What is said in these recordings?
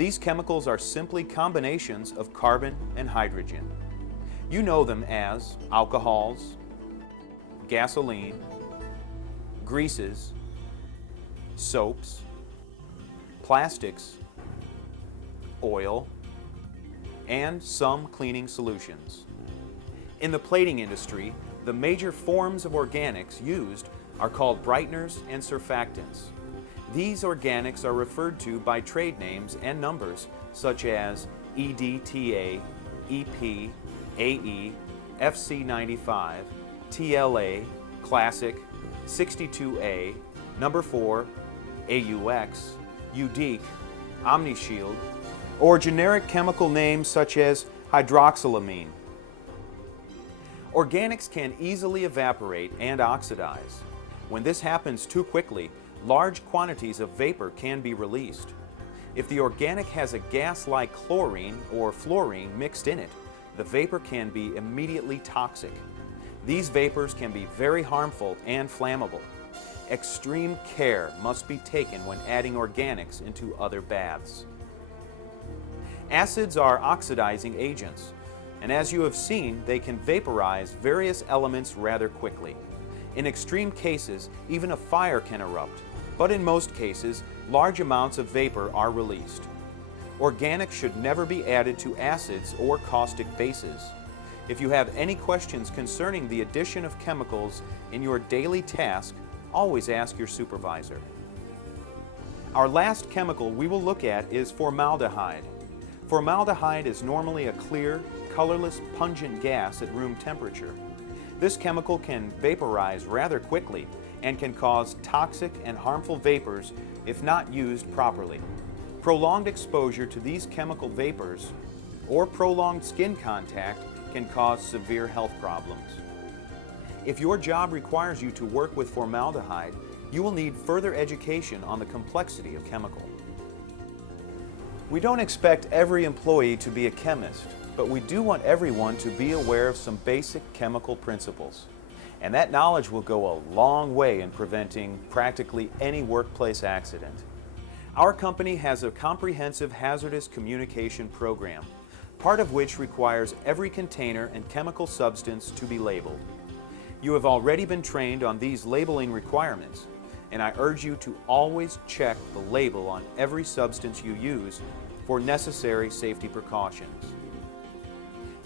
These chemicals are simply combinations of carbon and hydrogen. You know them as alcohols, gasoline, greases, soaps, plastics, oil, and some cleaning solutions. In the plating industry, the major forms of organics used are called brighteners and surfactants. These organics are referred to by trade names and numbers such as EDTA, EP, AE, FC95, TLA, Classic, 62A, Number 4, AUX, UDEEC, OmniShield, or generic chemical names such as hydroxylamine. Organics can easily evaporate and oxidize. When this happens too quickly, large quantities of vapor can be released. If the organic has a gas like chlorine or fluorine mixed in it, the vapor can be immediately toxic. These vapors can be very harmful and flammable. Extreme care must be taken when adding organics into other baths. Acids are oxidizing agents, and as you have seen, they can vaporize various elements rather quickly. In extreme cases, even a fire can erupt, but in most cases, large amounts of vapor are released. Organics should never be added to acids or caustic bases. If you have any questions concerning the addition of chemicals in your daily task, always ask your supervisor. Our last chemical we will look at is formaldehyde. Formaldehyde is normally a clear, colorless, pungent gas at room temperature. This chemical can vaporize rather quickly and can cause toxic and harmful vapors if not used properly. Prolonged exposure to these chemical vapors or prolonged skin contact can cause severe health problems. If your job requires you to work with formaldehyde, you will need further education on the complexity of chemical. We don't expect every employee to be a chemist, but we do want everyone to be aware of some basic chemical principles. And that knowledge will go a long way in preventing practically any workplace accident. Our company has a comprehensive hazardous communication program, part of which requires every container and chemical substance to be labeled. You have already been trained on these labeling requirements, and I urge you to always check the label on every substance you use for necessary safety precautions.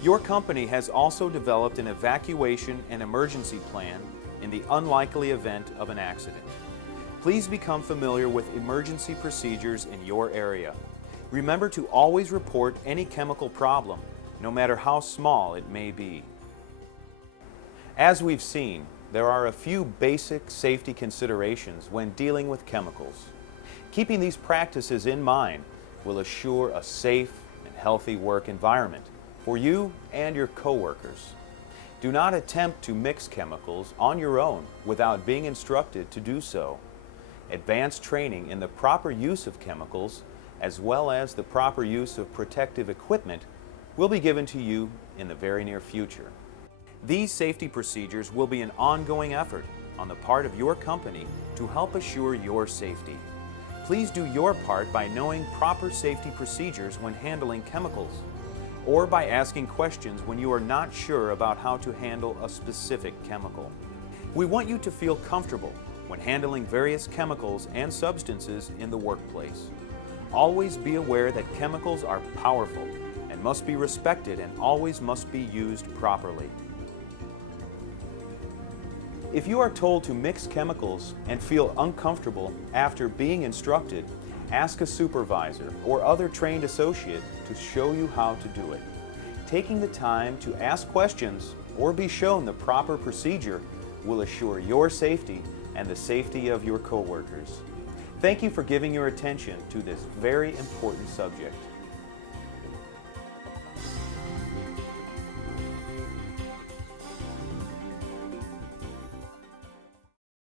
Your company has also developed an evacuation and emergency plan in the unlikely event of an accident. Please become familiar with emergency procedures in your area. Remember to always report any chemical problem, no matter how small it may be. As we've seen, there are a few basic safety considerations when dealing with chemicals. Keeping these practices in mind will assure a safe and healthy work environment for you and your coworkers. Do not attempt to mix chemicals on your own without being instructed to do so. Advanced training in the proper use of chemicals, as well as the proper use of protective equipment, will be given to you in the very near future. These safety procedures will be an ongoing effort on the part of your company to help assure your safety. Please do your part by knowing proper safety procedures when handling chemicals, or by asking questions when you are not sure about how to handle a specific chemical. We want you to feel comfortable when handling various chemicals and substances in the workplace. Always be aware that chemicals are powerful and must be respected and always must be used properly. If you are told to mix chemicals and feel uncomfortable after being instructed, ask a supervisor or other trained associate to show you how to do it. Taking the time to ask questions or be shown the proper procedure will assure your safety and the safety of your coworkers. Thank you for giving your attention to this very important subject.